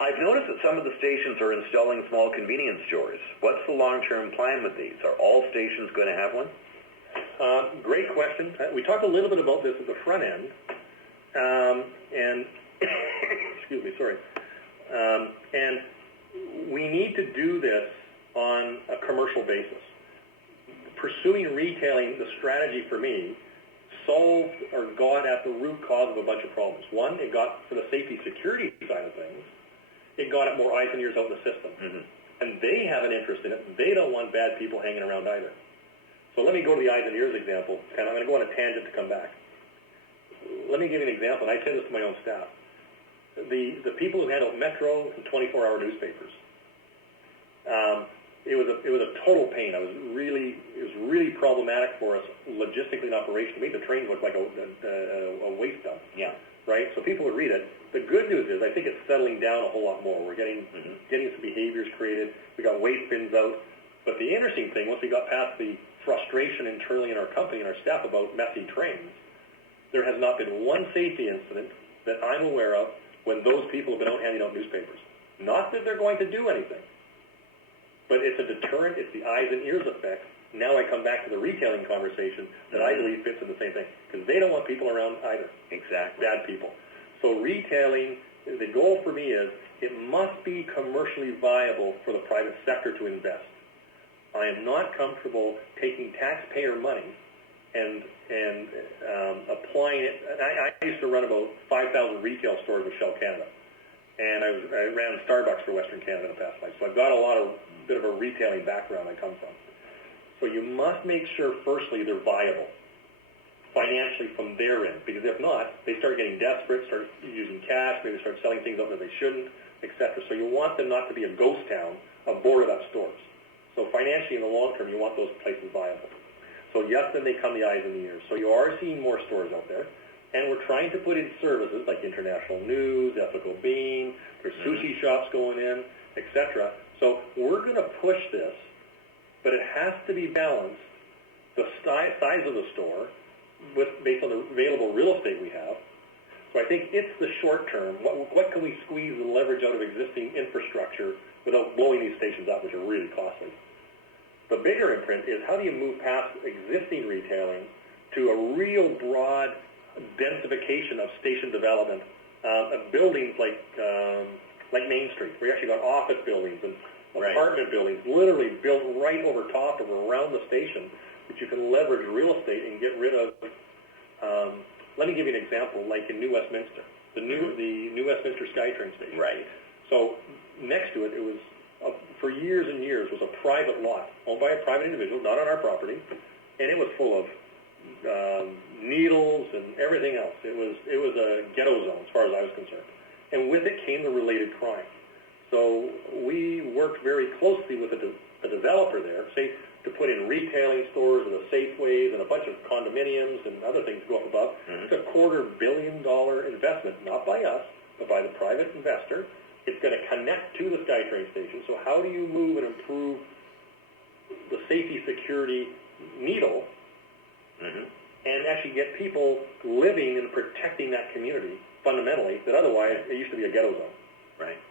I've noticed that some of the stations are installing small convenience stores. What's the long-term plan with these? Are all stations going to have one? Great question. We talked a little bit about this at the front end, and excuse me, sorry. And we need to do this on a commercial basis. Pursuing retailing, the strategy for me, solved or got at the root cause of a bunch of problems. One, it got, for the safety security side of things, it got at more eyes and ears out in the system. Mm-hmm. And they have an interest in it. They don't want bad people hanging around either. So let me go to the eyes and ears example, and I'm going to go on a tangent to come back. Let me give you an example, and I say this to my own staff. The people who handle Metro and 24-hour newspapers, it was a total pain. It was really problematic for us logistically and operationally. The trains looked like a waste dump. Yeah. Right? So people would read it. The good news is I think it's settling down a whole lot more. We're getting some behaviors created. We got waste bins out. But the interesting thing, once we got past the frustration internally in our company and our staff about messy trains, there has not been one safety incident that I'm aware of when those people have been out handing out newspapers. Not that they're going to do anything, but it's a deterrent. It's the eyes and ears effect. Now I come back to the retailing conversation that I believe fits in the same thing, because they don't want people around either. Exactly. Bad people. So retailing, the goal for me is it must be commercially viable for the private sector to invest. I am not comfortable taking taxpayer money and applying it. I used to run about 5,000 retail stores with Shell Canada, and I ran Starbucks for Western Canada in the past life. So I've got a bit of a retailing background I come from. So you must make sure, firstly, they're viable financially from their end, because if not, they start getting desperate, start using cash, maybe start selling things out that they shouldn't, etc. So you want them not to be a ghost town of boarded-up stores. So financially, in the long term, you want those places viable. So yes, then they come the eyes and the ears. So you are seeing more stores out there, and we're trying to put in services like international news, ethical bean, there's sushi shops going in, etc. So we're going to push this, but it has to be balanced, the size of the store, based on the available real estate we have. So I think it's the short term. What can we squeeze and leverage out of existing infrastructure without blowing these stations up, which are really costly? The bigger imprint is, how do you move past existing retailing to a real broad densification of station development of buildings like Main Street, where you actually got office buildings and apartment buildings literally built right over top or around the station, that you can leverage real estate and get rid of. Let me give you an example, like in New Westminster, the New Westminster SkyTrain station. Right. So next to it, it was for years and years was a private lot owned by a private individual, not on our property, and it was full of needles and everything else. It was a ghetto zone as far as I was concerned, and with it came the related crime. So we worked very closely with the developer there, say, to put in retailing stores and the Safeways and a bunch of condominiums and other things go up above. It's a $250 million investment, not by us, but by the private investor. It's going to connect to the SkyTrain station. So how do you move and improve the safety security needle and actually get people living and protecting that community fundamentally, that otherwise it used to be a ghetto zone?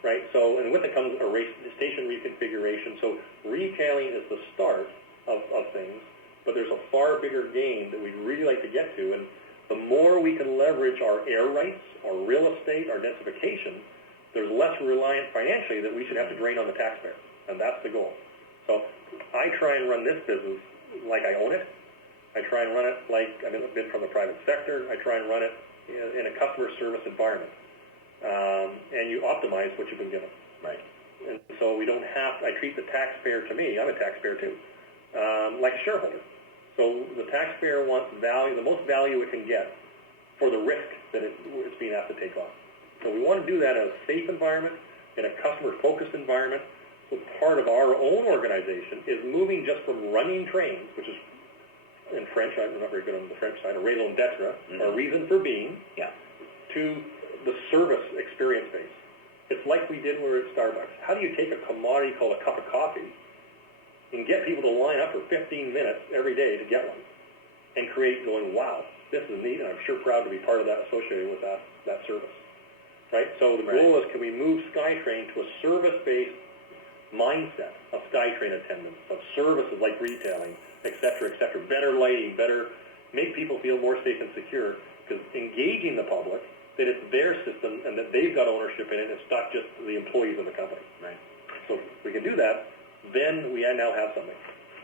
Right. So, and with it comes a station reconfiguration. So retailing is the start of things, but there's a far bigger game that we'd really like to get to. And the more we can leverage our air rights, our real estate, our densification, there's less reliant financially that we should have to drain on the taxpayer. And that's the goal. So I try and run this business like I own it. I try and run it like I've been from the private sector. I try and run it in a customer service environment. And you optimize what you've been given. Right. And so we don't have, I treat the taxpayer, to me, I'm a taxpayer too, like a shareholder. So the taxpayer wants value, the most value it can get for the risk that it's being asked to take on. So we want to do that in a safe environment, in a customer-focused environment. So part of our own organization is moving just from running trains, which is, in French, I'm not very good on the French side, a raison d'etre, or reason for being, to the service experience base. It's like we did when we were at Starbucks. How do you take a commodity called a cup of coffee and get people to line up for 15 minutes every day to get one and create going, wow, this is neat, and I'm sure proud to be part of that, associated with that service. right? So the goal is, can we move SkyTrain to a service-based mindset of SkyTrain attendance, of services like retailing, et cetera, better lighting, make people feel more safe and secure, because engaging the public that it's their system and that they've got ownership in it, it's not just the employees of the company. Right. So if we can do that, then we now have something.